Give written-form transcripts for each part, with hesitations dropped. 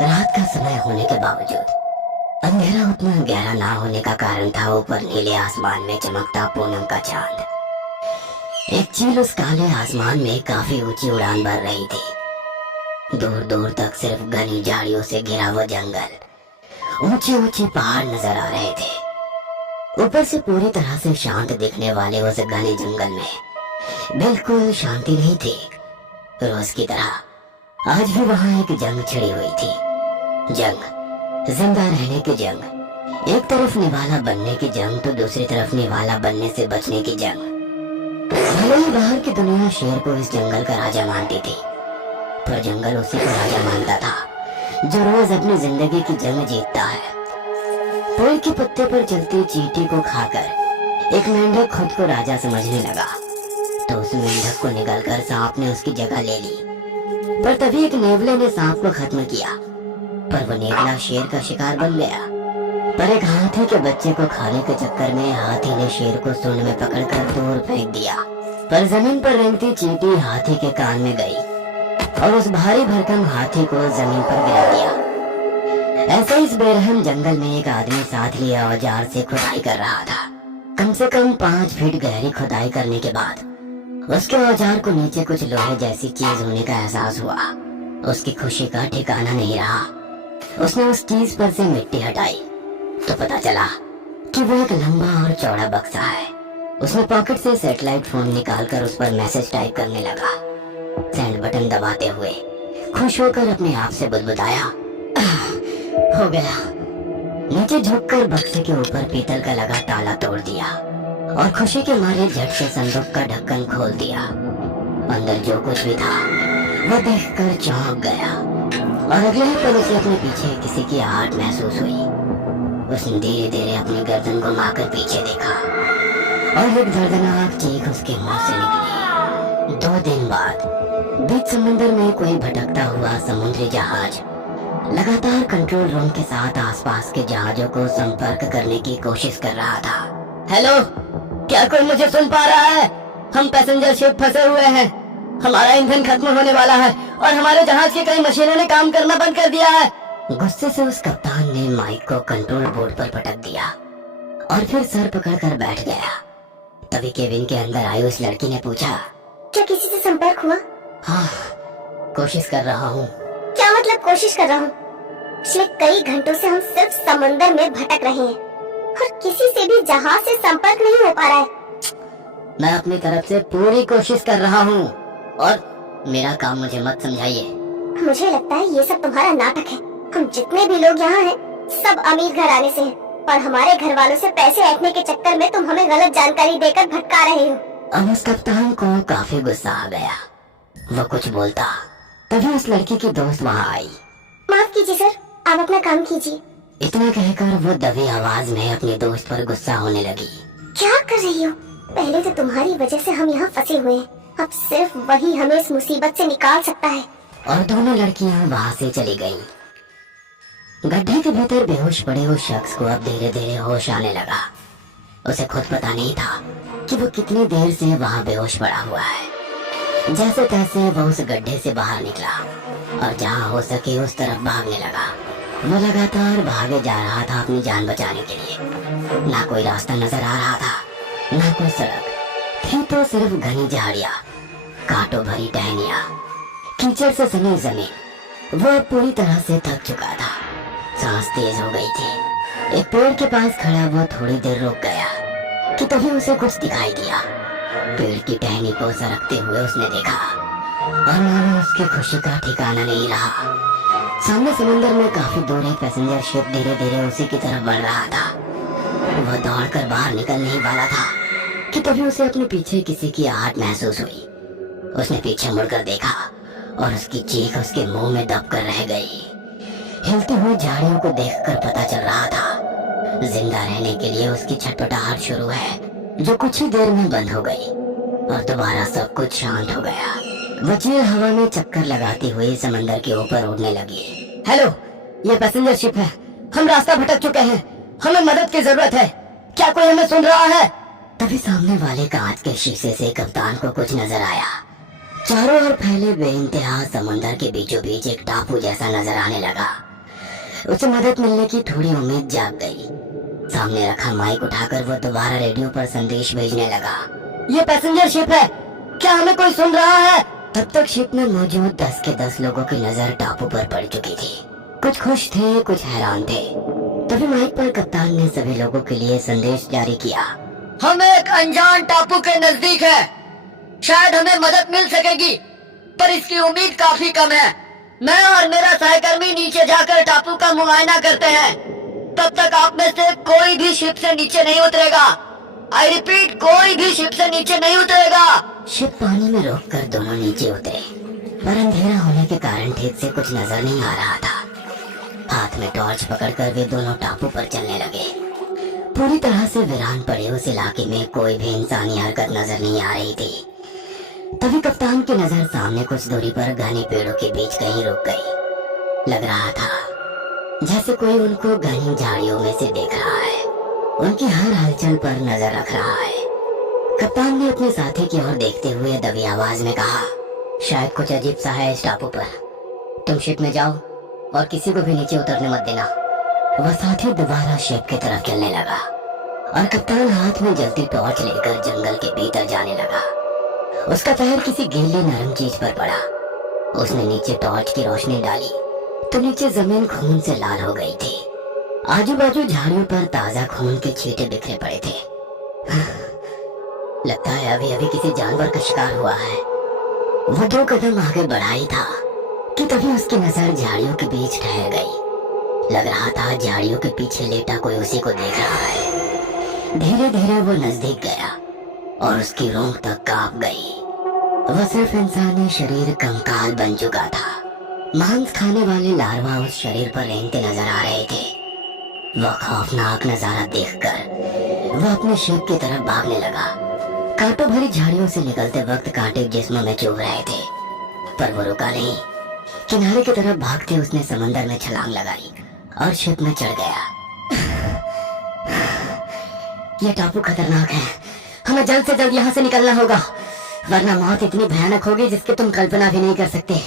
रात का समय होने के बावजूद अंधेरा उतना गहरा ना होने का कारण था ऊपर नीले आसमान में चमकता पूनम का चांद। एक चील उस काले आसमान में काफी ऊंची उड़ान भर रही थी। दूर दूर तक सिर्फ घनी झाड़ियों से घिरा हुआ जंगल, ऊंचे ऊंचे पहाड़ नजर आ रहे थे। ऊपर से पूरी तरह से शांत दिखने वाले उस घने जंगल में बिल्कुल शांति नहीं थी। रोज की तरह आज भी वहां एक जंग छिड़ी हुई थी। जंग, जिंदा रहने की जंग। एक तरफ निवाला बनने की जंग तो दूसरी तरफ निवाला बनने से बचने की जंग। भले ही बाहर की दुनिया शेर को इस जंगल का राजा मानती थी, पर जंगल उसी को राजा मानता था जो रोज अपनी जिंदगी की जंग जीतता है। पेड़ के पत्ते पर चलती चींटी को खाकर एक मेंढक खुद को राजा समझने लगा, तो उस मेंढक को निगलकर सांप ने उसकी जगह ले ली। पर तभी एक नेवले ने सांप को खत्म किया, पर वो नेवला शेर का शिकार बन गया। पर एक हाथी के बच्चे को खाने के चक्कर में हाथी ने शेर को सूंड में पकड़कर दूर फेंक दिया। पर जमीन पर रेंगती चींटी हाथी के कान में गई और उस भारी भरकम हाथी को जमीन पर गिरा दिया। ऐसे इस बेरहम जंगल में एक आदमी साथ लिए औजार से खुदाई कर रहा था। कम से कम 5 फीट गहरी खुदाई करने के बाद उसके औजार को नीचे कुछ लोहे जैसी चीज होने का एहसास हुआ। उसकी खुशी का ठिकाना नहीं रहा। उसने उस चीज पर से मिट्टी हटाई तो पता चला कि वो एक लंबा और चौड़ा बक्सा है। उसने पॉकेट से सैटेलाइट फोन निकालकर उस पर मैसेज टाइप करने लगा। सेंड बटन दबाते हुए खुश होकर अपने आप से बुदबुदाया, हो गया। नीचे झुककर बक्से के ऊपर पीतल का लगा ताला तोड़ दिया और खुशी के मारे झट से संदूक का ढक्कन खोल दिया। अंदर जो कुछ भी था वो देखकर चौंक गया और अगले ही पल उसे अपने पीछे किसी की आहट महसूस हुई। उसने धीरे धीरे अपनी गर्दन घुमाकर पीछे देखा और एक दर्दनाक चीख उसके मुंह से निकली। 2 दिन बाद बीच समंदर में कोई भटकता हुआ समुद्री जहाज लगातार कंट्रोल रूम के साथ आसपास के जहाजों को संपर्क करने की कोशिश कर रहा था। हेलो, क्या कोई मुझे सुन पा रहा है? हम पैसेंजर शिप फंसे हुए हैं। हमारा ईंधन खत्म होने वाला है और हमारे जहाज की कई मशीनों ने काम करना बंद कर दिया है। गुस्से से उस कप्तान ने माइक को कंट्रोल बोर्ड पर पटक दिया और फिर सर पकड़कर बैठ गया। तभी केबिन के अंदर आई उस लड़की ने पूछा, क्या किसी से संपर्क हुआ? हाँ, कोशिश कर रहा हूँ। क्या मतलब कोशिश कर रहा हूँ? पिछले कई घंटों से हम सिर्फ समंदर में भटक रहे हैं और किसी से भी जहाज से संपर्क नहीं हो पा रहा है। मैं अपनी तरफ से पूरी कोशिश कर रहा हूँ और मेरा काम मुझे मत समझाइए। मुझे लगता है ये सब तुम्हारा नाटक है। हम जितने भी लोग यहाँ हैं, सब अमीर घराने से हैं और हमारे घर वालों से पैसे ऐंठने के चक्कर में तुम हमें गलत जानकारी देकर भटका रहे हो। अब उस कप्तान को काफी गुस्सा आ गया। वो कुछ बोलता तभी उस लड़की की दोस्त वहाँ आई। माफ कीजिए सर, आप अपना काम कीजिए। इतना कहकर वो दबी आवाज में अपनी दोस्त पर गुस्सा होने लगी। क्या कर रही हो? पहले तो तुम्हारी वजह से हम यहाँ फंसे हुए हैं, अब सिर्फ वही हमें इस मुसीबत से निकाल सकता है। और दोनों लड़कियाँ वहाँ से चली गईं। गड्ढे के भीतर बेहोश पड़े उस शख्स को अब धीरे धीरे होश आने लगा। उसे खुद पता नहीं था कि वो कितनी देर से वहाँ बेहोश पड़ा हुआ है। जैसे तैसे वो उस गड्ढे से बाहर निकला और जहाँ हो सके उस तरफ भागने लगा। वो लगातार भागे जा रहा था अपनी जान बचाने के लिए। ना कोई रास्ता नजर आ रहा था, ना कोई सड़क थी, तो सिर्फ घनी झाड़ियाँ, कांटों भरी टहनियाँ, कीचड़ से सनी जमीन। वो पूरी तरह से थक चुका था, सांस तेज हो गई थी। एक पेड़ के पास खड़ा वो थोड़ी देर रुक गया कि तभी उसे कुछ दिखाई दिया। पेड़ की टहनी को सरकते हुए उसने देखा और मानो उसकी खुशी का ठिकाना नहीं रहा। सामने समंदर में काफी दूर एक पैसेंजर शिप धीरे धीरे उसी की तरफ बढ़ रहा था। वह दौड़कर बाहर निकलने ही वाला था कि तभी उसे अपने पीछे किसी की आहट महसूस हुई। उसने पीछे मुड़कर देखा और उसकी चीख उसके मुंह में दबकर रह गई। हिलती हुई झाड़ियों को देखकर पता चल रहा था जिंदा रहने के लिए उसकी छटपटाहट शुरू है, जो कुछ ही देर में बंद हो गई और दोबारा सब कुछ शांत हो गया। वो चील हवा में चक्कर लगाती हुई समंदर के ऊपर उड़ने लगी। हेलो, ये पैसेंजर शिप है। हम रास्ता भटक चुके हैं, हमें मदद की जरूरत है। क्या कोई हमें सुन रहा है? तभी सामने वाले कांच के शीशे से कप्तान को कुछ नजर आया। चारों ओर फैले बेइंतहा समंदर के बीचों बीच एक टापू जैसा नजर आने लगा। उसे मदद मिलने की थोड़ी उम्मीद जाग गई। सामने रखा माइक उठाकर वो दोबारा रेडियो पर संदेश भेजने लगा। ये पैसेंजर शिप है, क्या हमें कोई सुन रहा है? तब तक शिप में मौजूद 10 के 10 लोगों की नजर टापू पर पड़ चुकी थी। कुछ खुश थे, कुछ हैरान थे। तभी माइक पर कप्तान ने सभी लोगों के लिए संदेश जारी किया। हम एक अनजान टापू के नजदीक है, शायद हमें मदद मिल सकेगी, पर इसकी उम्मीद काफी कम है। मैं और मेरा सहकर्मी नीचे जाकर टापू का मुआयना करते हैं। तब तक आप में से कोई भी शिप से नीचे नहीं उतरेगा। आई रिपीट, कोई भी शिप से नीचे नहीं उतरेगा। शिप पानी में रोककर दोनों नीचे उतरे, पर अंधेरा होने के कारण ठीक से कुछ नजर नहीं आ रहा था। हाथ में टॉर्च पकड़कर वे दोनों टापू पर चलने लगे। पूरी तरह से वीरान पड़े उस इलाके में कोई भी इंसानी हरकत नजर नहीं आ रही थी। तभी कप्तान की नजर सामने कुछ दूरी पर घने पेड़ों के बीच कहीं रुक गई। लग रहा था जैसे कोई उनको घनी झाड़ियों में से देख रहा है, उनकी हर हलचल पर नजर रख रहा है। कप्तान ने अपने साथी की ओर देखते हुए दबी आवाज में कहा, शायद कुछ अजीब सा है इस टापू पर। तुम शिप में जाओ और किसी को भी नीचे उतरने मत देना। वह साथी दोबारा शिप की तरफ चलने लगा और कप्तान हाथ में जलती टॉर्च लेकर जंगल के भीतर जाने लगा। उसका पैर किसी गीली नरम चीज पर पड़ा। उसने नीचे टॉर्च की रोशनी डाली तो नीचे जमीन खून से लाल हो गई थी। आजू बाजू झाड़ियों पर ताजा खून के छींटे बिखरे पड़े थे। लगता है अभी अभी किसी जानवर का शिकार हुआ है। वो 2 कदम आगे बढ़ा ही था कि तभी उसकी नजर झाड़ियों के बीच ठहर गई। लग रहा था झाड़ियों के पीछे लेटा कोई उसी को देख रहा है। धीरे धीरे वो नजदीक गया और उसकी रूह तक कांप गई। वह सिर्फ इंसानी शरीर कंकाल बन चुका था। मांस खाने वाले लार्वा उस शरीर पर रेंगते नजर आ रहे थे। वह खौफनाक नजारा देखकर वह अपने शिप की तरफ भागने लगा। कांटों भरी झाड़ियों से निकलते वक्त कांटे जिस्म में चुभ रहे थे, पर वो रुका नहीं। किनारे की तरफ भागते उसने समंदर में छलांग लगाई और शिप में चढ़ गया। यह टापू खतरनाक है, हमें जल्द से जल्द यहाँ से निकलना होगा, वरना मौत इतनी भयानक होगी जिसकी तुम कल्पना भी नहीं कर सकते।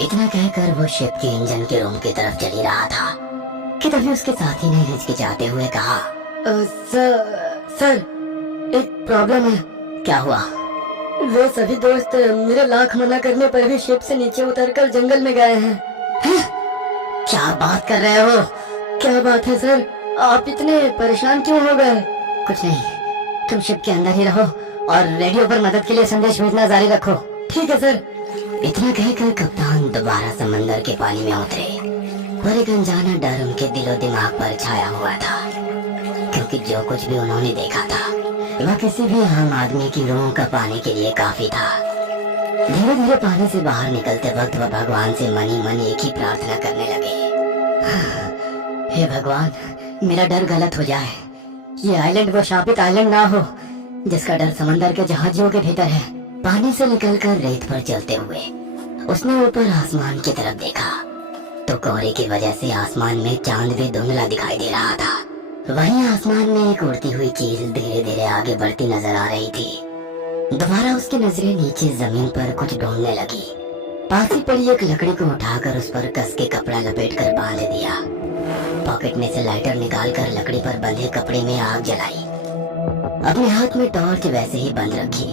इतना कहकर वो शिप के इंजन के रूम की तरफ चली रहा था कि तभी उसके साथी ने हिचकिचाते हुए कहा, सर एक प्रॉब्लम है। क्या हुआ? वो सभी दोस्त मेरे लाख मना करने पर भी शिप से नीचे उतरकर जंगल में गए हैं। क्या बात कर रहे हो? क्या बात है सर, आप इतने परेशान क्यों हो गए? कुछ नहीं, तुम शिप के अंदर ही रहो और रेडियो पर मदद के लिए संदेश भेजना जारी रखो। ठीक है सर। इतना कहकर कप्तान दोबारा समंदर के पानी में उतरे, पर एक अनजाना डर उनके दिलो दिमाग पर छाया हुआ था, क्योंकि जो कुछ भी उन्होंने देखा था वह किसी भी आम आदमी की रूह का पाने के लिए काफी था। धीरे धीरे पानी से बाहर निकलते वक्त वह भगवान से मन ही मन एक ही प्रार्थना करने लगे, हे भगवान, मेरा डर गलत हो जाए। ये आइलैंड वो शापित आइलैंड ना हो जिसका डर समंदर के जहाजों के भीतर है। पानी से निकलकर रेत पर चलते हुए उसने ऊपर आसमान की तरफ देखा तो कोहरे की वजह से आसमान में चांद भी धुंधला दिखाई दे रहा था। वहीं आसमान में एक उड़ती हुई चीज धीरे धीरे आगे बढ़ती नजर आ रही थी। दोबारा उसकी नजरें नीचे जमीन पर कुछ ढूंढने लगी। पास ही पड़ी एक लकड़ी को उठाकर उस पर कस के कपड़ा लपेट कर बांध दिया। पॉकेट में से लाइटर निकालकर लकड़ी पर बंधे कपड़े में आग जलाई। अपने हाथ में टॉर्च वैसे ही बंद रखी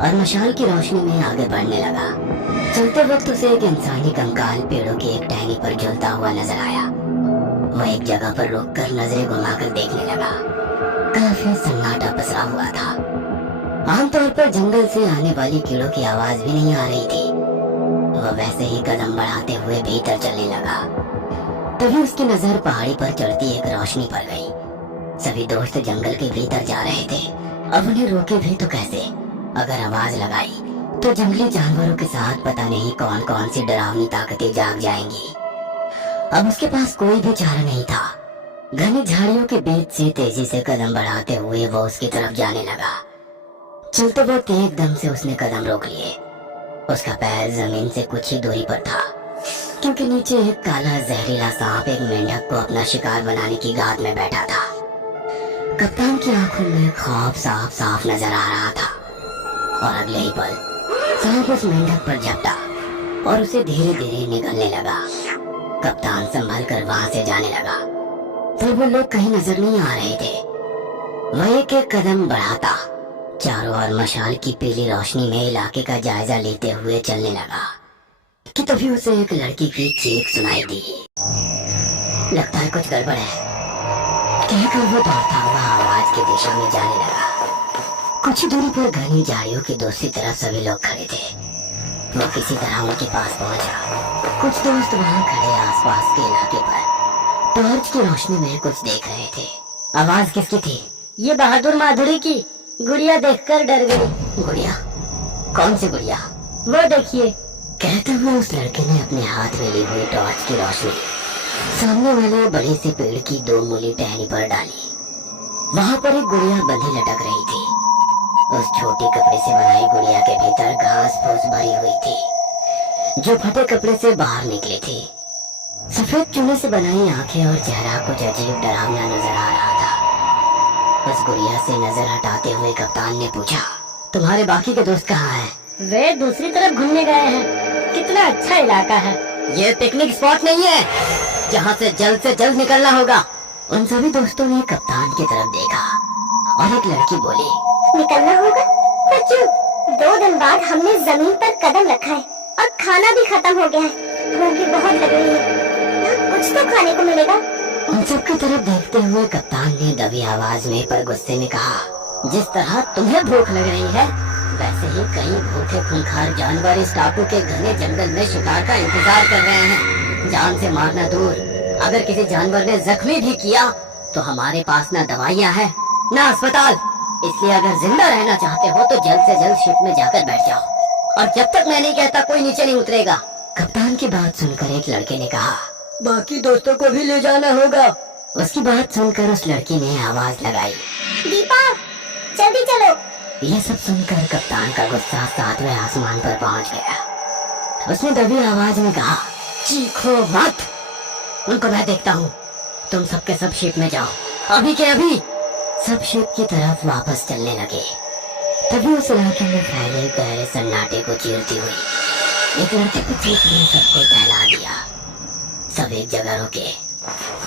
और मशाल की रोशनी में आगे बढ़ने लगा। चलते वक्त उसे एक इंसानी कंकाल पेड़ों की एक टहनी पर झूलता हुआ नजर आया। वह एक जगह पर रुककर नजरें घुमाकर देखने लगा। काफी सन्नाटा पसरा हुआ था। आमतौर पर जंगल से आने वाली कीड़ों की आवाज भी नहीं आ रही थी। वह वैसे ही कदम बढ़ाते हुए भीतर चलने लगा। तभी उसकी नजर पहाड़ी पर चढ़ती एक रोशनी पर गई। सभी दोस्त जंगल के भीतर जा रहे थे। अब उन्हें रोके भी तो कैसे? अगर आवाज लगाई तो जंगली जानवरों के साथ पता नहीं कौन कौन सी डरावनी ताकतें जाग जाएंगी। अब उसके पास कोई भी चारा नहीं था। घनी झाड़ियों के बीच से तेजी से कदम बढ़ाते हुए वो उसकी तरफ जाने लगा। चलते वक्त एकदम से उसने कदम रोक लिए। उसका पैर जमीन से कुछ ही दूरी पर था, क्योंकि नीचे एक काला जहरीला सांप एक मेंढक को अपना शिकार बनाने की गाद में बैठा था। कप्तान की आंखों में खौफ साफ साफ नजर आ रहा था और अगले ही पल सांप उस मेंढक पर झपटा और उसे धीरे धीरे निगलने लगा। कप्तान संभल कर वहां से जाने लगा, पर वो लोग कहीं नजर नहीं आ रहे थे। वह एक एक कदम बढ़ाता, चारों ओर मशाल की पीली रोशनी में इलाके का जायजा लेते हुए चलने लगा कि तभी उसे एक लड़की की चीख सुनाई दी। लगता है कुछ गड़बड़ है, कहकर वो दौड़ता हुआ आवाज की दिशा में जाने लगा। कुछ ही दूरी पर घनी झाड़ियों की दूसरी तरफ सभी लोग खड़े थे। वो किसी तरह उनके पास पहुंचा। कुछ दोस्त वहां खड़े आसपास के इलाके पर टॉर्च की रोशनी में कुछ देख रहे थे। आवाज किसकी थी? ये बहादुर माधुरी की। गुड़िया देखकर डर गई। गुड़िया? कौन सी गुड़िया? वो देखिए। कहते हुए उस लड़के ने अपने हाथ में ली हुई टॉर्च की रोशनी सामने वाले बड़े से पेड़ की 2 मूली टहनी पर डाली। वहां पर एक गुड़िया बंधी लटक रही थी। उस छोटी कपड़े से बनाई गुड़िया के भीतर घास फूस भरी हुई थी, जो फटे कपड़े से बाहर निकली थी। सफेद चूने से बनाई आंखें और चेहरा कुछ अजीब डरावना नजर आ रहा था। उस गुड़िया से नजर हटाते हुए कप्तान ने पूछा, तुम्हारे बाकी के दोस्त कहाँ हैं? वे दूसरी तरफ घूमने गए हैं। कितना अच्छा इलाका है। ये पिकनिक स्पॉट नहीं है जहाँ से जल्द निकलना होगा। उन सभी दोस्तों ने कप्तान की तरफ देखा और एक लड़की बोली, निकलना होगा? पर क्यों? 2 दिन बाद हमने जमीन पर कदम रखा है और खाना भी खत्म हो गया है। भूख भी बहुत लग रही है ना, कुछ तो खाने को मिलेगा। उन सब की तरफ देखते हुए कप्तान ने दबी आवाज में पर गुस्से में कहा, जिस तरह तुम्हें भूख लग रही है वैसे ही कई भूखे खूंखार जानवर इस टापू के घने जंगल में शिकार का इंतजार कर रहे हैं। जान से मारना दूर, अगर किसी जानवर ने जख्मी भी किया तो हमारे पास ना दवाइयाँ हैं ना अस्पताल। इसलिए अगर जिंदा रहना चाहते हो तो जल्द से जल्द शिप में जाकर बैठ जाओ, और जब तक मैं नहीं कहता कोई नीचे नहीं उतरेगा। कप्तान की बात सुनकर एक लड़के ने कहा, बाकी दोस्तों को भी ले जाना होगा। उसकी बात सुनकर उस लड़की ने आवाज लगाई, दीपा जल्दी चलो। ये सब सुनकर कप्तान का गुस्सा 7वें आसमान पर पहुंच गया। उसने दबी आवाज में कहा, चीखो मत, उनको मैं देखता हूँ। तुम सबके सब शिप में जाओ, अभी के अभी। सब शिप की तरफ वापस चलने लगे। तभी उस इलाके में फैले गहरे सन्नाटे को चीरती हुई एक लड़के की चीख ने सबको टहला दिया। सब एक जगह रुके,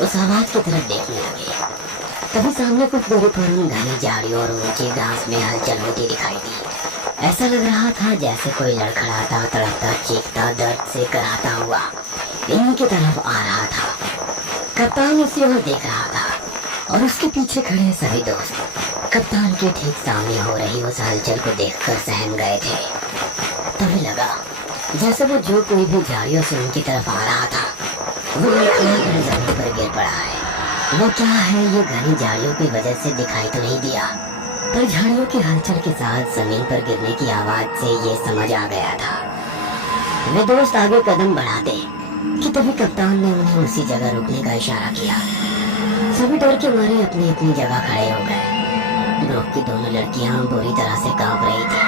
उस आवाज की तरफ देखने लगे। तभी सामने कुछ दूरी पर उन घनी झाड़ियों और ऊंची घास में हलचल होती दिखाई दी। ऐसा लग रहा था जैसे कोई लड़खड़ाता, तड़पता, चीखता, दर्द से कराहता हुआ इन्हीं की तरफ आ रहा था। कप्तान उसी ओर देख रहा था और उसके पीछे खड़े सभी दोस्त कप्तान के ठीक सामने हो रही उस हलचल को देखकर सहम गए थे। तभी लगा जैसे वो जो कोई भी झाड़ियों से उनकी तरफ आ रहा था वो जमीन पर गिर पड़ा है। वो क्या है ये घनी झाड़ियों की वजह से दिखाई तो नहीं दिया, पर झाड़ियों की हलचल के साथ जमीन पर गिरने की आवाज से ये समझ आ गया था। वे दोस्त आगे कदम बढ़ाते कि तभी कप्तान ने उन्हें उसी जगह रुकने का इशारा किया। सभी डर के मारे अपनी अपनी जगह खड़े हो गए। ग्रुप की दोनों लड़कियां बुरी तरह से कांप रही थी।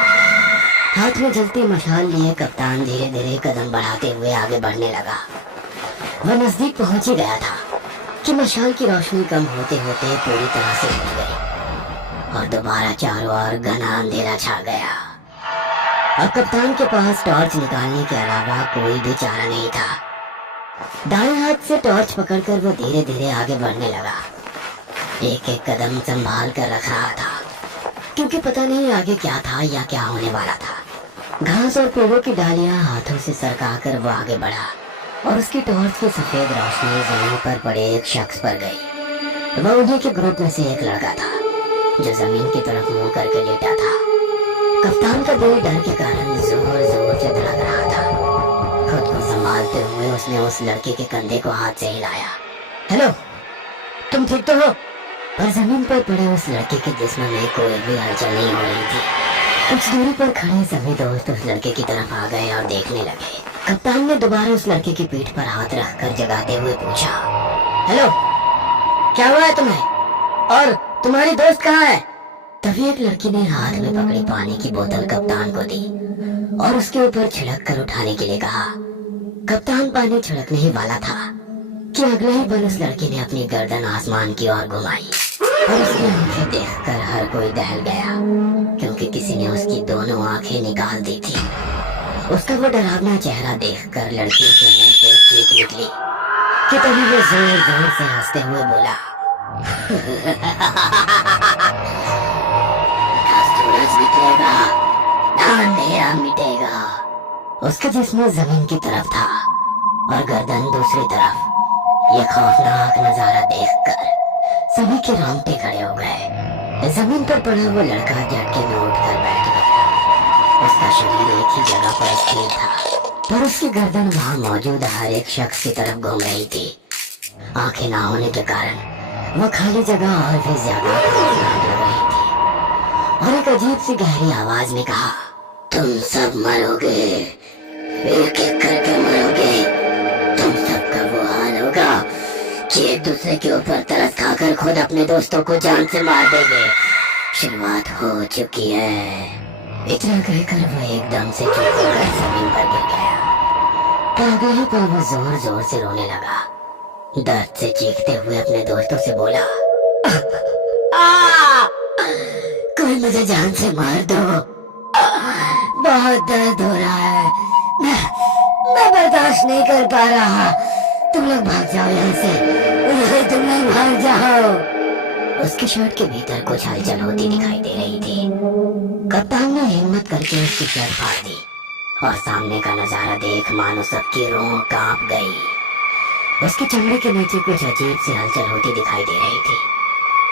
हाथ में जलती मशाल लिए कप्तान धीरे धीरे कदम बढ़ाते हुए आगे बढ़ने लगा। वह नजदीक पहुंच ही गया था कि मशाल की रोशनी कम होते होते पूरी तरह से बुझ गई और दोबारा चारों ओर घना अंधेरा छा गया। अब कप्तान के पास टॉर्च निकालने के अलावा कोई भी चारा नहीं था। दाएं हाथ से टॉर्च पकड़कर वो धीरे धीरे आगे बढ़ने लगा। एक एक कदम संभाल कर रख रहा था, क्योंकि पता नहीं आगे क्या था या क्या होने वाला था। घास और पेड़ों की डालियां हाथों से सरकाकर वो आगे बढ़ा और उसकी टॉर्च की सफेद रोशनी जमीन पर पड़े एक शख्स पर गई। वह उन्हीं के ग्रुप में से एक लड़का था जो जमीन की तरफ मुंह करके लेटा था। कप्तान का दिल डर के कारण जोर जोर से धड़क रहा था। खुद को संभालते हुए उसने उस लड़के के कंधे को हाथ से हिलाया। हेलो, तुम ठीक तो हो? पर जमीन पर पड़े उस लड़के के जिस्म में कोई भी हलचल नहीं हो रही थी। कुछ दूरी पर खड़े सभी दोस्त उस लड़के की तरफ आ गए और देखने लगे। कप्तान ने दोबारा उस लड़के की पीठ पर हाथ रखकर जगाते हुए पूछा, हेलो, क्या हुआ है तुम्हें? और तुम्हारी दोस्त कहाँ है? तभी एक लड़की ने हाथ में पकड़ी पानी की बोतल कप्तान को दी और उसके ऊपर छिड़क कर उठाने के लिए कहा। कप्तान पानी छिड़कने ही वाला था कि अगले ही पल उस लड़की ने अपनी गर्दन आसमान की ओर घुमाई और उसकी आंखें देखकर हर कोई दहल गया, क्योंकि किसी ने उसकी दोनों आंखें निकाल दी थी। उसका वो डरावना चेहरा देखकर लड़की के मुंह से चीख निकली, कि तभी वो जोर जोर से हंसते हुए बोला, ना सूरज निकलेगा ना अंधेरा मिटेगा। उसका जिस्म जमीन की तरफ था और गर्दन दूसरी तरफ। ये खौफनाक नजारा देखकर सभी के रोंगटे खड़े हो गए। जमीन पर पड़ा वो लड़का झटके में उठकर बैठ गया। उसका शरीर एक ही जगह पर स्थिर था, पर उसकी गर्दन वहां मौजूद हर एक शख्स की तरफ घूम रही थी। आंखें ना होने के कारण वो खाली जगह और भी ज्यादा खौफनाक लग रही थी। और एक अजीब सी गहरी आवाज में कहा, तुम सब मरोगे, एक एक करके मरोगे। तुम सबका वो हाल होगा कि एक दूसरे के ऊपर तरस खाकर खुद अपने दोस्तों को जान से मार देंगे। शुरुआत हो चुकी है। इतना कहकर वो एकदम से चुप होकर जमीन पर गिर गया। पर अगले ही पल वो जोर जोर से रोने लगा। दर्द से चीखते हुए अपने दोस्तों से बोला, कोई मुझे जान से मार दो, बहुत दर्द हो रहा है, मैं बर्दाश्त नहीं कर पा रहा। तुम लोग भाग जाओ यहाँ से, तुम लोग भाग जाओ। उसके शर्ट के भीतर कुछ हलचल होती दिखाई दे रही थी। कप्तान ने हिम्मत करके उसकी शर्ट फाड़ दी और सामने का नजारा देख मानो सबकी रूह कांप गई। उसकी चमड़ी के नीचे कुछ अजीब सी हलचल होती दिखाई दे रही थी,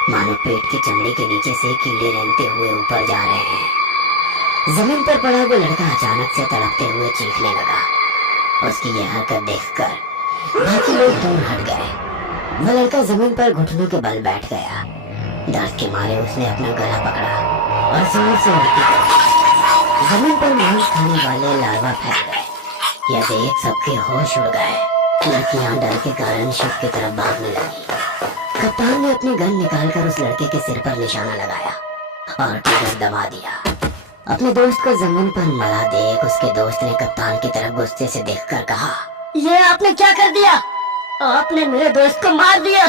मानो पेट की चमड़ी के नीचे से कीड़े रेंगते हुए ऊपर जा रहे हैं। जमीन पर पड़ा वो लड़का अचानक से तड़पते हुए चीखने लगा। उसकी यह हरकत देखकर बाकी लोग दूर हट गए। वो लड़का जमीन पर घुटनों के बल बैठ गया। दर्द के मारे उसने अपना गला पकड़ा और जोर से उल्टी कर। जमीन पर मांस खाने वाले लार्वा फैल गए। यह देख सबके होश उड़ गए। लड़कियां डर के कारण शिप की तरफ भागने लगी। कप्तान ने अपनी गन निकालकर उस लड़के के सिर पर निशाना लगाया और ट्रिगर दबा दिया। अपने दोस्त को जमीन पर मरा देख उसके दोस्त ने कप्तान की तरफ गुस्से से देखकर कहा, ये आपने क्या कर दिया? आपने मेरे दोस्त को मार दिया,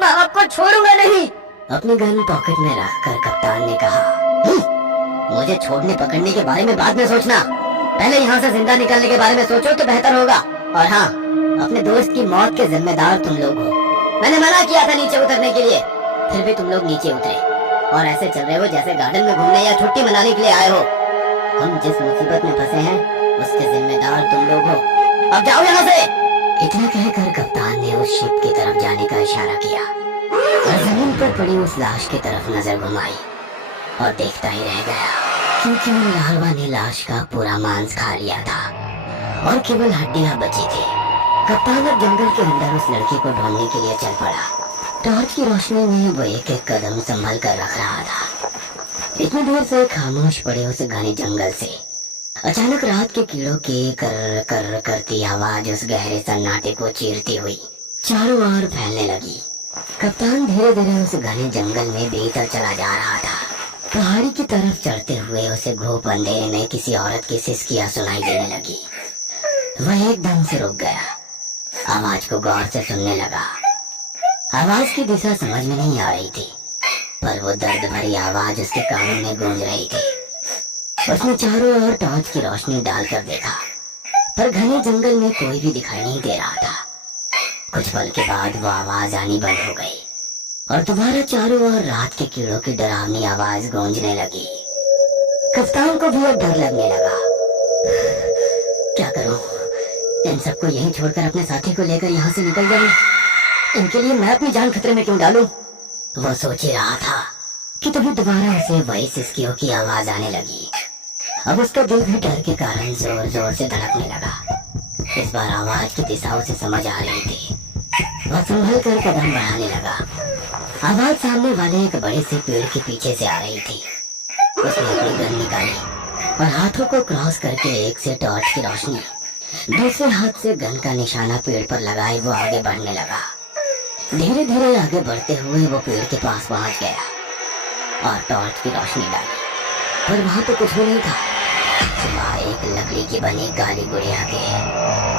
मैं आपको छोड़ूंगा नहीं। अपनी गन पॉकेट में रखकर कप्तान ने कहा, मुझे छोड़ने पकड़ने के बारे में बाद में सोचना, पहले यहाँ से जिंदा निकलने के बारे में सोचो तो बेहतर होगा। और हाँ, अपने दोस्त की मौत के जिम्मेदार तुम लोग हो। मैंने मना किया था नीचे उतरने के लिए, फिर भी तुम लोग नीचे उतरे और ऐसे चल रहे हो जैसे गार्डन में घूमने या छुट्टी मनाने के लिए आए हो। हम जिस मुसीबत में फंसे हैं उसके जिम्मेदार तुम लोग हो। अब जाओ यहाँ से। इतना कहकर कप्तान ने उस शिप की तरफ जाने का इशारा किया और जमीन पर पड़ी उस लाश की तरफ नजर घुमाई और देखता ही रह गया, क्योंकि उन लार्वा ने लाश का पूरा मांस खा लिया था और केवल हड्डियां बची थी। कप्तान अब जंगल के अंदर उस लड़की को ढूंढने के लिए चल पड़ा। टॉर्च की रोशनी में वो एक एक कदम संभल कर रख रहा था। इतनी देर से खामोश पड़े उस घने जंगल से अचानक रात के कीड़ों की कर कर करती आवाज उस गहरे सन्नाटे को चीरती हुई चारों ओर फैलने लगी। कप्तान धीरे धीरे उस घने जंगल में भीतर चला जा रहा था। पहाड़ी की तरफ चढ़ते हुए उसे घूप अंधेरे में किसी औरत की सिसकियां सुनाई देने लगी। वह एकदम से रुक गया, आवाज को गौर से सुनने लगा। आवाज की दिशा समझ में नहीं आ रही थी, पर वो दर्द भरी आवाज उसके कानों में गूंज रही थी। उसने चारों ओर टॉर्च की रोशनी डालकर देखा, पर घने जंगल में कोई भी दिखाई नहीं दे रहा था। कुछ पल के बाद वो आवाज आनी बंद हो गई और दोबारा चारों ओर रात के कीड़ों की डरावनी आवाज गूंजने लगी। कप्तान को भी अब डर लगने लगा। क्या करूं? इन सबको यहीं छोड़कर अपने साथी को लेकर यहाँ से निकल जाऊं? इनके लिए मैं अपनी जान खतरे में क्यों डालूं? वो सोच ही रहा था कि तभी दोबारा उसे वही सिसकियों की आवाज आने लगी। अब उसका दिल भी डर के कारण जोर जोर से धड़कने लगा। इस बार आवाज की दिशा उसे समझ आ रही थी। वह संभल कर कदम बढ़ाने लगा। आवाज सामने वाले एक बड़े से पेड़ के पीछे से आ रही थी। उसने अपनी गन निकाली और हाथों को क्रॉस करके एक से टॉर्च की रोशनी, दूसरे हाथ से गन का निशाना पेड़ पर लगाए वो आगे बढ़ने लगा। धीरे धीरे आगे बढ़ते हुए वो पेड़ के पास पहुंच गया और टॉर्च की रोशनी डाली, पर वहां तो कुछ भी नहीं था, सिवाय एक लकड़ी की बनी काली गुड़िया के।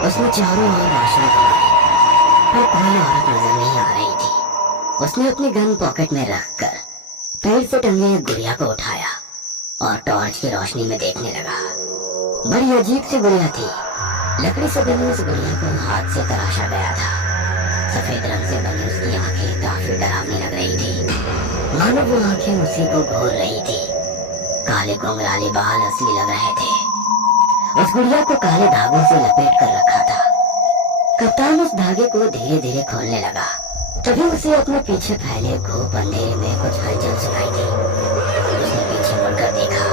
उसने चारों ओर रोशनी बनाई, पर कोई औरत नजर नहीं आ रही थी। उसने अपनी गन पॉकेट में रखकर पेड़ से टंगे एक गुड़िया को उठाया और टॉर्च की रोशनी में देखने लगा। बड़ी अजीब सी गुड़िया थी। लकड़ी से बनी उस गुड़िया को हाथ से तराशा गया था। सफेद रंग से बनी उसकी आंखें काफी डरावनी लग रही थी, मानो वो आंखें उसी को घूर रही थी। काले घुंघराले बाल असली लग रहे थे। उस गुड़िया को काले धागों से लपेट कर रखा था। कप्तान उस धागे को धीरे धीरे खोलने लगा। तभी उसे अपने पीछे फैले घूप अंधेरे में कुछ हलचल सुनाई दी। उसने पीछे मुड़कर देखा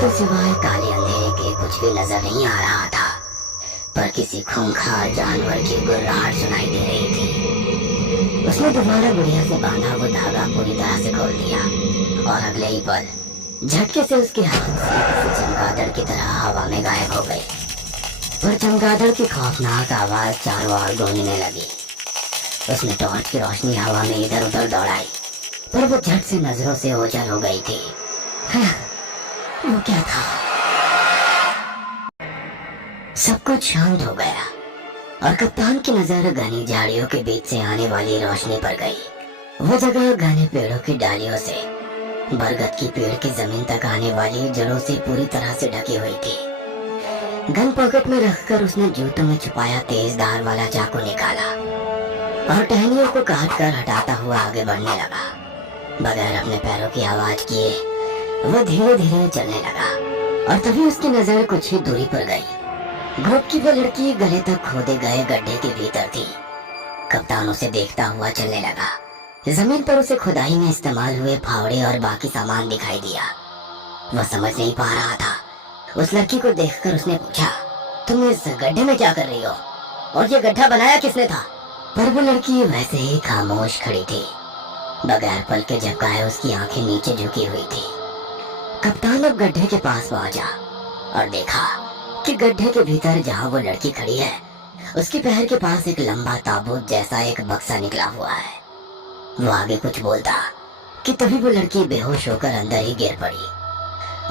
तो सिवाय काले अंधेरे के कुछ भी नजर नहीं आ रहा था, पर किसी खूंखार जानवर की गुर्राहट सुनाई दे रही थी। उसने दोबारा गुड़िया से बांधा वो धागा पूरी तरह से खोल दिया और अगले ही पल झटके से उसके हाथ से किसी चमगादड़ की तरह हवा में गायब हो गई। और चमगादड़ की खौफनाक आवाज चारों ओर गूंजने लगी। उसने टॉर्च की रोशनी हवा में इधर उधर दौड़ाई, पर वो झट से नजरों से ओझल हो गई थी। वो क्या था? सब कुछ शांत हो गया और कप्तान की नजर घनी झाड़ियों के बीच से आने वाली रोशनी पर गई। वो जगह घने पेड़ों की डालियों से बरगद की पेड़ की जमीन तक आने वाली जड़ों से पूरी तरह से ढकी हुई थी। गन पॉकेट में रखकर उसने जूतों में छुपाया तेज धार वाला चाकू निकाला और टहनियों को काट कर हटाता हुआ आगे बढ़ने लगा। बगैर अपने पैरों की आवाज किए वो धीरे धीरे चलने लगा और तभी उसकी नजर कुछ ही दूरी पर गई। ग्रुप की वो लड़की गले तक खोदे गए गड्ढे के भीतर थी। कप्तान उसे देखता हुआ चलने लगा। जमीन पर उसे खुदाई में इस्तेमाल हुए फावड़े और बाकी सामान दिखाई दिया। वह समझ नहीं पा रहा था। उस लड़की को देखकर उसने पूछा, तुम इस गड्ढे में क्या कर रही हो और ये गड्ढा बनाया किसने था? पर वो लड़की वैसे ही खामोश खड़ी थी। बगैर पल के झपकाए उसकी आंखें नीचे झुकी हुई थी। कप्तान अब गड्ढे के पास पहुंचा और देखा कि गड्ढे के भीतर जहां वो लड़की खड़ी है उसकी पैर के पास एक लंबा ताबूत जैसा एक बक्सा निकला हुआ है। वो आगे कुछ बोलता कि तभी वो लड़की बेहोश होकर अंदर ही गिर पड़ी।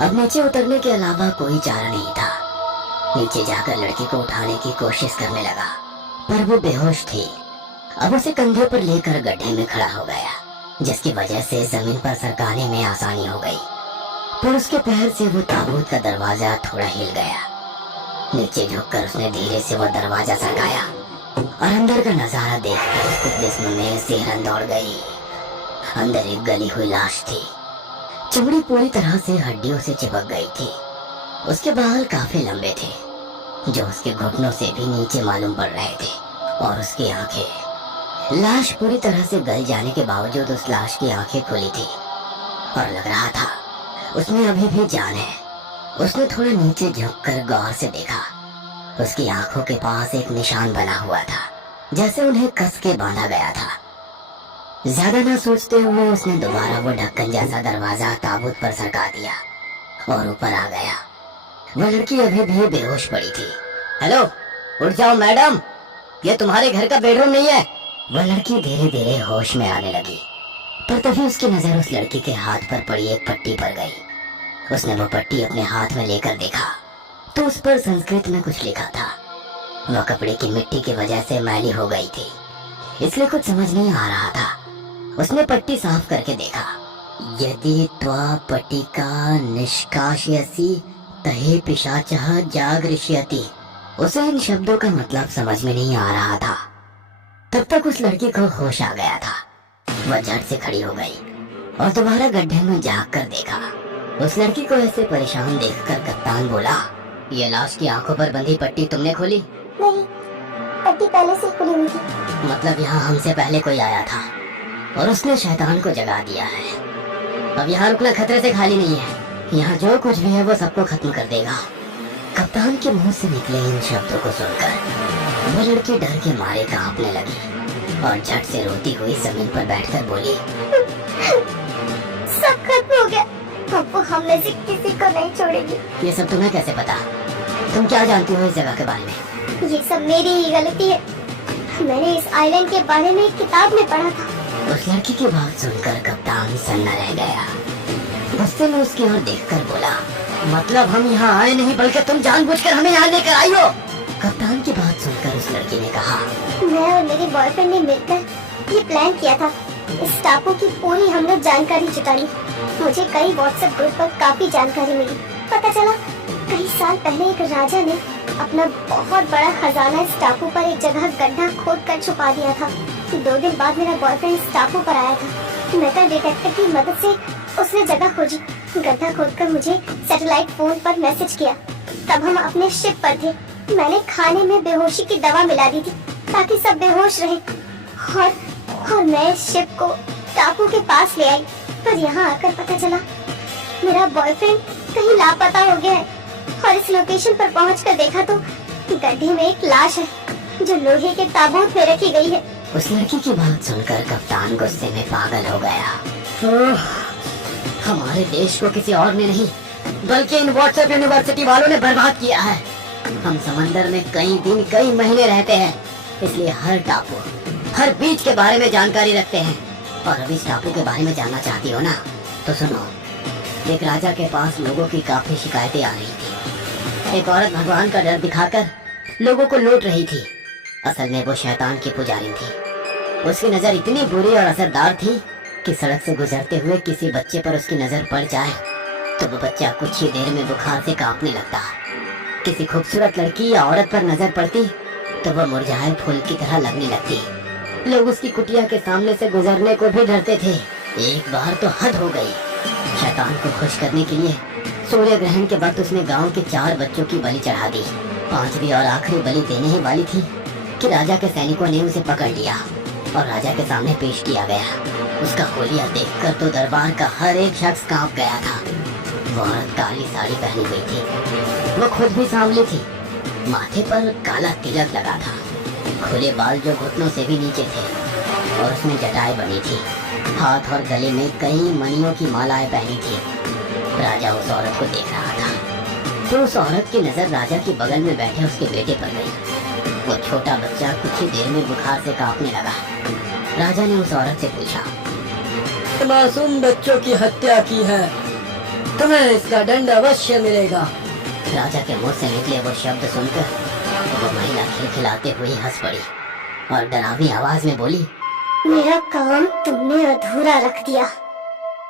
अब नीचे उतरने के अलावा कोई चारा नहीं था। नीचे जाकर लड़की को उठाने की कोशिश करने लगा, पर वो बेहोश थी। अब उसे कंधे पर लेकर गड्ढे में खड़ा हो गया, जिसकी वजह से जमीन पर सरकाने में आसानी हो गई। पर उसके पैर से वो ताबूत का दरवाजा थोड़ा हिल गया। नीचे झुककर उसने धीरे से वो दरवाजा सरकाया और अंदर का नजारा देखकर उसके जिस्म में सिहरन दौड़ गई। अंदर एक गली हुई लाश थी। चमड़ी पूरी तरह से हड्डियों से चिपक गई थी। उसके बाल काफी लंबे थे, जो उसके घुटनों से भी नीचे मालूम पड़ रहे थे, और उसकी आंखें। लाश पूरी तरह से गल जाने के बावजूद उस लाश की आंखें खुली थी और लग रहा था उसमें अभी भी जान है। उसने थोड़ा नीचे झुककर गौर से देखा। उसकी आंखों के पास एक निशान बना हुआ था, जैसे उन्हें कस के बांधा गया था। ज्यादा न सोचते हुए उसने दोबारा वो ढक्कन जैसा दरवाजा ताबूत पर सरका दिया और ऊपर आ गया। वो लड़की अभी भी बेहोश पड़ी थी। हेलो, उठ जाओ मैडम, ये तुम्हारे घर का बेडरूम नहीं है। वो लड़की धीरे धीरे होश में आने लगी, पर तभी उसकी नजर उस लड़की के हाथ पर पड़ी एक पट्टी पर गई। उसने वो पट्टी अपने हाथ में लेकर देखा तो उस पर संस्कृत में कुछ लिखा था। वह कपड़े की मिट्टी की वजह से मैली हो गई थी, इसलिए कुछ समझ नहीं आ रहा था। उसने पट्टी साफ करके देखा। यदि त्वा पट्टिका निष्कासयसि तहे पिशाचः जागरिष्यति। उसे इन शब्दों का मतलब समझ में नहीं आ रहा था। तब तक उस लड़की को होश आ गया था। वह झट से खड़ी हो गई और दोबारा गड्ढे में झांक कर देखा। उस लड़की को ऐसे परेशान देखकर कप्तान बोला, ये लाश की आंखों पर बंधी पट्टी तुमने खोली? नहीं, पट्टी पहले से खुली हुई थी। मतलब यहाँ हमसे पहले कोई आया था और उसने शैतान को जगा दिया है। अब यहाँ रुकना खतरे से खाली नहीं है। यहाँ जो कुछ भी है वो सबको खत्म कर देगा। कप्तान के मुंह से निकले इन शब्दों को सुनकर वो लड़की डर के मारे कांपने लगी और झट से रोती हुई जमीन पर बैठकर बोली, सब खत्म हो गया। अब वो हम में से किसी को नहीं छोड़ेगी। ये सब तुम्हें कैसे पता? तुम क्या जानती हो इस जगह के बारे में? ये सब मेरी ही गलती है। मैंने इस आइलैंड के बारे में एक किताब में पढ़ा था। उस लड़की की बात सुनकर कप्तान सन्ना रह गया। गुस्से में उसकी ओर देखकर बोला, मतलब हम यहाँ आए नहीं बल्कि तुम जानबूझकर हमें यहाँ लेकर आई हो? कप्तान की बात सुनकर उस लड़की ने कहा, मैं और मेरे बॉयफ्रेंड ने मिलकर ये प्लान किया था। इस टापू की पूरी हमने जानकारी जुटा ली। मुझे कई व्हाट्सएप ग्रुप पर काफी जानकारी मिली। पता चला कई साल पहले एक राजा ने अपना बहुत बड़ा खजाना इस टापू पर एक जगह गड्ढा खोद कर छुपा दिया था। 2 दिन बाद मेरा बॉयफ्रेंड इस टापू पर आया था। मेटल डिटेक्टर की मदद से उसने जगह खोजी, गड्ढा खोदकर मुझे सैटेलाइट फोन पर मैसेज किया। तब हम अपने शिप पर थे। मैंने खाने में बेहोशी की दवा मिला दी थी ताकि सब बेहोश रहे और मैं इस शिप को टापू के पास ले आई। पर यहाँ आकर पता चला मेरा बॉयफ्रेंड कहीं लापता हो गया है और इस लोकेशन पर पहुंचकर देखा तो गड्ढे में एक लाश है जो लोहे के ताबूत में रखी गई है। उस लड़की की बात सुनकर कप्तान गुस्से में पागल हो गया। हमारे देश को किसी और ने नहीं बल्कि इन व्हाट्सएप यूनिवर्सिटी वालों ने बर्बाद किया है। हम समंदर में कई दिन कई महीने रहते हैं, इसलिए हर टापू हर बीच के बारे में जानकारी रखते हैं। और अभी इस टापू के बारे में जानना चाहती हो ना, तो सुनो। एक राजा के पास लोगों की काफी शिकायतें आ रही थी। एक औरत भगवान का डर दिखाकर लोगों को लूट रही थी। असल में वो शैतान की पुजारी थी। उसकी नजर इतनी बुरी और असरदार थी कि सड़क से गुजरते हुए किसी बच्चे पर उसकी नजर पड़ जाए तो वो बच्चा कुछ ही देर में बुखार से कांपने लगता। किसी खूबसूरत लड़की या औरत पर नजर पड़ती तो वह मुरझाए फूल की तरह लगने लगती। लोग उसकी कुटिया के सामने से गुजरने को भी डरते थे। एक बार तो हद हो गई। शैतान को खुश करने के लिए सूर्य ग्रहण के वक्त उसने गांव के 4 बच्चों की बलि चढ़ा दी। 5वीं और आखिरी बलि देने ही वाली थी कि राजा के सैनिकों ने उसे पकड़ लिया और राजा के सामने पेश किया गया। उसका होलिया देखकर तो दरबार का हर एक शख्स कांप गया था। वो औरत काली साड़ी पहनी हुई थी। वो खुद भी सांवली थी। माथे पर काला तिलक लगा था। खुले बाल जो घुटनों से भी नीचे थे और उसमें जटाएं बनी थी। हाथ और गले में कई मणियों की मालाएं पहनी थी। राजा उस औरत को देख रहा था तो उस औरत की नजर राजा के बगल में बैठे उसके बेटे पर गई। वो छोटा बच्चा कुछ ही देर में बुखार से कांपने लगा। राजा ने उस औरत से पूछा, मासूम बच्चों की हत्या की है, तुम्हें इसका दंड अवश्य मिलेगा। राजा के मुंह से निकले वो शब्द सुनकर वो महिला खिलखिलाते हुए हंस पड़ी और डरावनी आवाज में बोली, मेरा काम तुमने अधूरा रख दिया,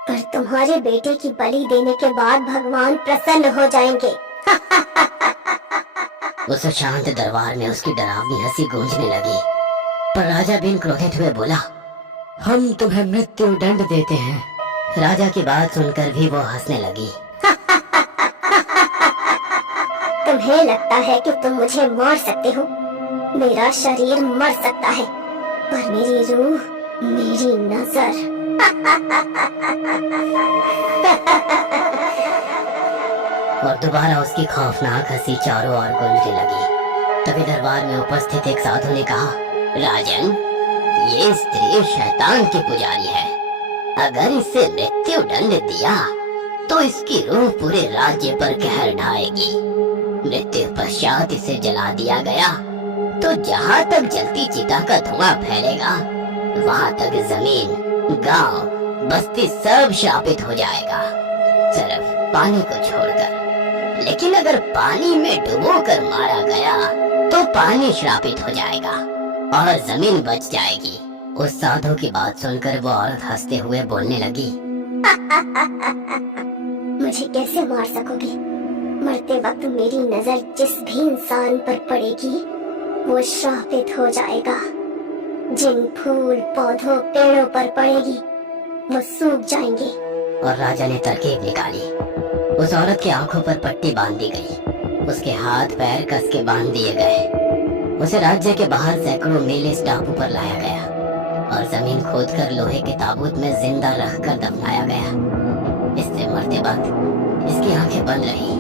पर तुम्हारे बेटे की बलि देने के बाद भगवान प्रसन्न हो जाएंगे। उस शांत दरबार में उसकी डरावनी हंसी गूंजने लगी। पर राजा बिन क्रोधित हुए बोला, हम तुम्हें मृत्यु दंड देते हैं। राजा की बात सुनकर भी वो हंसने लगी। तुम्हें लगता है कि तुम मुझे मार सकते हो? मेरा शरीर मर सकता है पर मेरी रूह, मेरी नजर। और दोबारा उसकी खौफनाक हंसी चारों ओर गूंजने लगी। तभी दरबार में उपस्थित एक साधु ने कहा, राजन, ये स्त्री शैतान की पुजारी है। अगर इसे मृत्यु दंड दिया तो इसकी रूह पूरे राज्य पर कहर ढाएगी। मृत्यु पश्चात इसे जला दिया गया तो जहाँ तक जलती चिता का धुआं फैलेगा वहाँ तक जमीन, गांव, बस्ती सब श्रापित हो जाएगा, सिर्फ पानी को छोड़कर। लेकिन अगर पानी में डुबोकर मारा गया तो पानी श्रापित हो जाएगा और जमीन बच जाएगी। उस साधु की बात सुनकर वो औरत हंसते हुए बोलने लगी, मुझे कैसे मार सकोगे? मरते वक्त मेरी नजर जिस भी इंसान पर पड़ेगी वो श्रापित हो जाएगा। जिन फूल, पौधों, पेड़ों पर पड़ेगी वो सूख जाएंगे। और राजा ने तरकीब निकाली। उस औरत की आंखों पर पट्टी बांध दी गई। उसके हाथ पैर कस के बांध दिए गए। उसे राज्य के बाहर सैकड़ों मील इस टापू पर लाया गया और जमीन खोदकर लोहे के ताबूत में जिंदा रखकर दफनाया गया। इससे मरते वक्त इसकी आंखें बंद रही।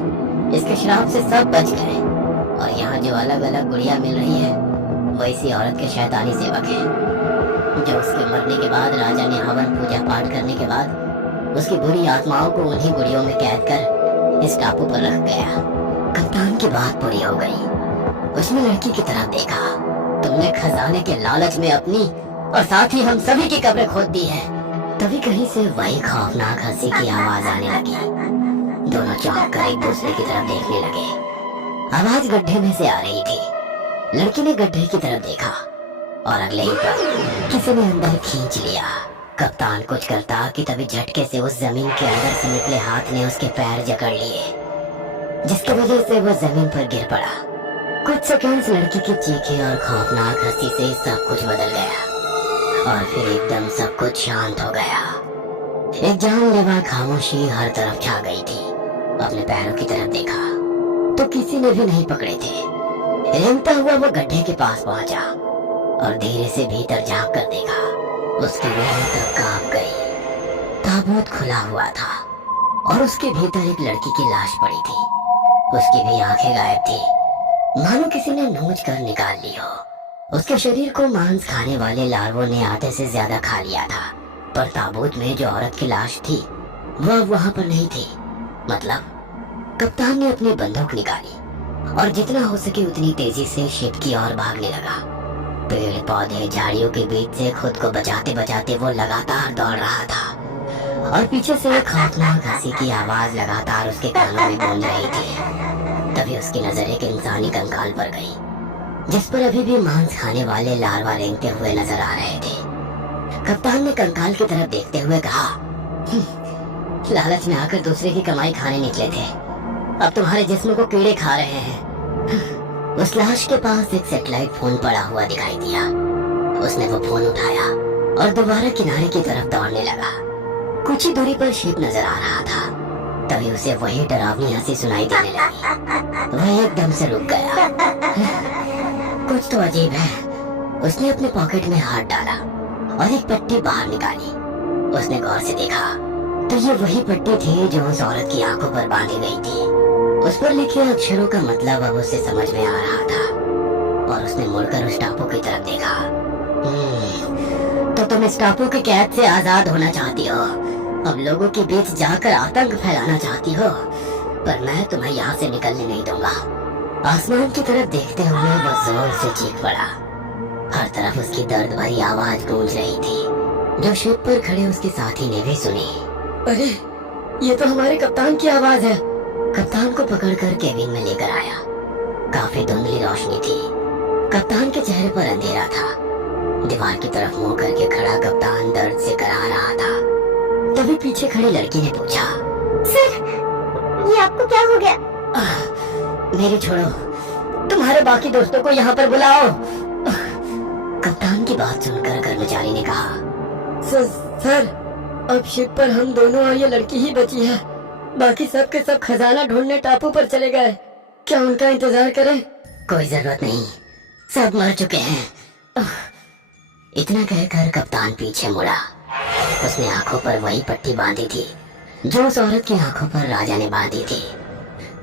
इसके श्राप से सब बच गए। और यहाँ जो अलग अलग गुड़िया मिल रही है वो इसी औरत के शैतानी सेवक है, जो उसके मरने के बाद राजा ने हवन पूजा पाठ करने के बाद उसकी बुरी आत्माओं को उन्हीं गुड़ियों में कैद कर इस टापू पर रख गया। कप्तान की बात पूरी हो गई। उसने लड़की की तरफ देखा। तुमने खजाने के लालच में अपनी और साथ ही हम सभी की कब्रें खोद दी है। तभी कहीं से वही खौफनाक हंसी की आवाज आने लगी। दोनों चौंक कर एक दूसरे की तरफ देखने लगे। आवाज गड्ढे में से आ रही थी। लड़की ने गड्ढे की तरफ देखा और अगले ही पल किसी ने अंदर खींच लिया। कप्तान कुछ करता कि तभी झटके से उस जमीन के अंदर से निकले हाथ ने उसके पैर जकड़ लिए, जिसकी वजह से वो जमीन पर गिर पड़ा कुछ सेकंड्स लड़की की चीखें और खौफनाक हंसी से सब कुछ बदल गया और फिर एकदम सब कुछ शांत हो गया। एक जानलेवा खामोशी हर तरफ छा गई थी। अपने पैरों की तरफ देखा तो किसी ने भी नहीं पकड़े थे। रेंगता हुआ वो गड्ढे के पास पहुंचा और धीरे से भीतर झांक कर देखा। उसकी रूह तक कांप गई। ताबूत खुला हुआ था और उसके भीतर एक लड़की की लाश पड़ी थी। उसकी भी आंखें गायब थी, मानो किसी ने नोच कर निकाल ली हो। उसके शरीर को मांस खाने वाले लार्वों ने आधे से ज्यादा खा लिया था, पर ताबूत में जो औरत की लाश थी वो अब वहां पर नहीं थी। मतलब कप्तान ने अपनी बंदूक निकाली और जितना हो सके उतनी तेजी से शिप की ओर भागने लगा। पेड़ पौधे झाड़ियों के बीच से खुद को बचाते बचाते वो लगातार दौड़ रहा था और पीछे से एक खौफनाक हंसी की आवाज लगातार उसके कानों में गूंज रही थी। तभी उसकी नजर एक इंसानी कंकाल पर गई, जिस पर अभी भी मांस खाने वाले लार्वा रेंगते हुए नजर आ रहे थे। कप्तान ने कंकाल की तरफ देखते हुए कहा, लालच में आकर दूसरे की कमाई खाने निकले थे, अब तुम्हारे जिस्म को कीड़े खा रहे हैं। उस लाश के पास एक सैटेलाइट फोन पड़ा हुआ दिखाई दिया। उसने वो फोन उठाया और दोबारा किनारे की तरफ दौड़ने लगा। कुछ ही दूरी पर शिप नजर आ रहा था। तभी उसे वही डरावनी हंसी सुनाई देने लगी। वह एकदम से रुक गया। कुछ तो अजीब है। उसने अपने पॉकेट में हाथ डाला और एक पट्टी बाहर निकाली। उसने गौर से देखा तो ये वही पट्टी थी जो उस औरत की आंखों पर बांधी गई थी। उस पर लिखे अक्षरों का मतलब अब उसे समझ में आ रहा था और उसने मुड़कर उस टापू की तरफ देखा। तो तुम इस टापू की कैद से आजाद होना चाहती हो, अब लोगों के बीच जाकर आतंक फैलाना चाहती हो, पर मैं तुम्हें यहाँ से निकलने नहीं दूंगा। आसमान की तरफ देखते हुए वो जोर से चीख पड़ा। हर तरफ उसकी दर्द भरी आवाज गूंज रही थी, जो शिप पर खड़े उसके साथी ने भी सुनी। अरे ये तो हमारे कप्तान की आवाज है। कप्तान को पकड़कर केबिन में लेकर आया। काफी धुंधली रोशनी थी। कप्तान के चेहरे पर अंधेरा था। दीवार की तरफ मुंह करके खड़ा कप्तान दर्द से करा रहा था। तभी पीछे खड़ी लड़की ने पूछा, सर ये आपको क्या हो गया? मेरी छोड़ो, तुम्हारे बाकी दोस्तों को यहाँ पर बुलाओ। कप्तान की बात सुनकर कर्मचारी ने कहा, सर अब शिप पर हम दोनों और ये लड़की ही बची है। बाकी सब के सब खजाना ढूंढने टापू पर चले गए। क्या उनका इंतजार करें? कोई जरूरत नहीं, सब मर चुके हैं। इतना कहकर कप्तान पीछे मुड़ा। उसने आंखों पर वही पट्टी बांधी थी जो उस औरत की आंखों पर राजा ने बांधी थी,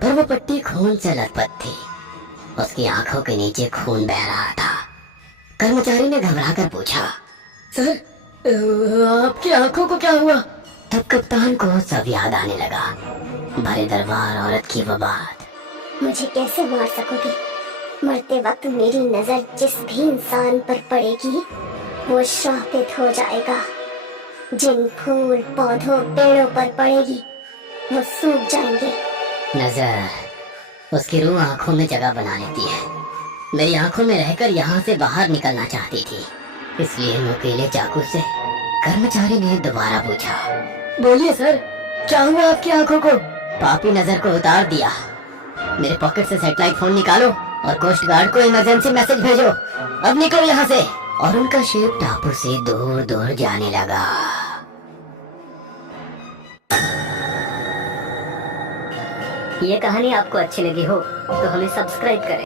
पर वो पट्टी खून से लथपथ थी। उसकी आंखों के नीचे खून बह रहा था। कर्मचारी ने घबराकर पूछा, सर आपकी आंखों को क्या हुआ? तब कप्तान को सब याद आने लगा। भरे दरबार औरत की वो बात। मुझे कैसे मार सकोगी? मरते वक्त मेरी नजर जिस भी इंसान पर पड़ेगी वो श्रापित हो जाएगा। जिन फूल पौधों पेड़ों पर पड़ेगी वो सूख जाएंगे। नजर, उसकी रूह आंखों में जगह बना लेती है। मेरी आंखों में रहकर यहाँ से बाहर निकलना चाहती थी, इसलिए नुकीले चाकू से। कर्मचारी ने दोबारा पूछा, बोलिए सर, क्या हुआ आपकी आंखों को? पापी नजर को उतार दिया। मेरे पॉकेट से सैटेलाइट फोन निकालो और कोस्ट गार्ड को इमरजेंसी मैसेज भेजो। अब निकलो यहाँ से। और उनका शिप टापू से दूर दूर जाने लगा। ये कहानी आपको अच्छी लगी हो तो हमें सब्सक्राइब करें।